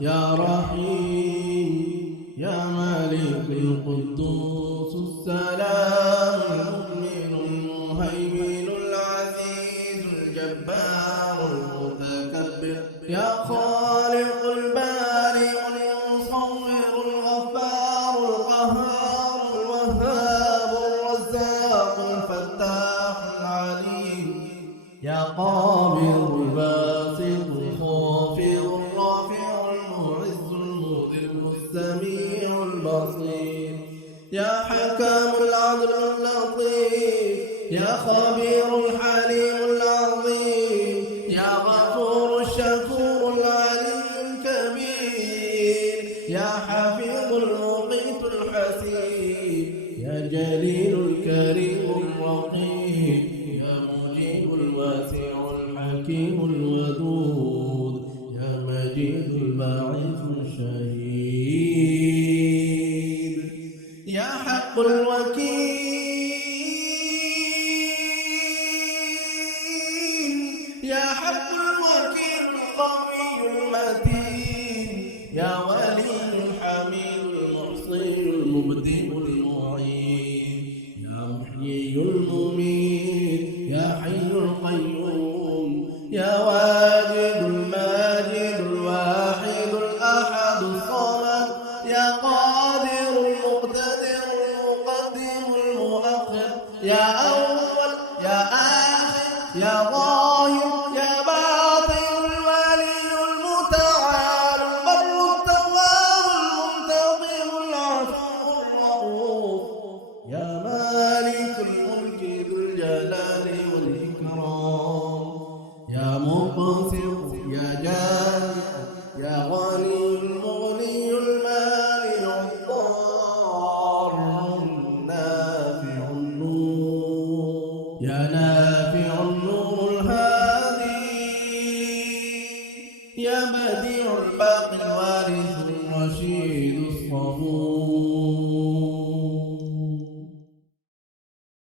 يا رحيم يا مالك القدوس السلام المؤمن المهيمن العزيز الجبار المتكبر يا خالق البارئ المصور الغفار القهار الوهاب الرزاق الفتاح العليم يا قابض الباسط الخافض الرافع المعز المذل السميع البصير يا حكام العدل اللطيف يا خبير الحليم العظيم يا غفور الشكور العلي الكبير يا حفيظ المقيت الحسيب يا جليل الكريم الرقيب يا مجيب الواسع الحكيم الودود يا مجيد الباعث الشهيد يا حق الوكيل يا حق الوكيل القوي المتين يا ولي الحميد المحصي المبدئ المعين يا محيي المميت يا حي القيوم يا واجد الماجد الواحد الأحد الصمد يا قادر المقتدر المقدم المؤخر يا أول يا آخر يا ظاهر يا باطن الولي المتعال البر التواب المنتظم العفو الرؤوف يا مالك الملك ذو الجلال والإكرام يا مقسط يا جامع يا غني المغني المانع الضار النافع النور يا نافع النور الهادي يا بديع الباقي الوارث الرشيد الصبور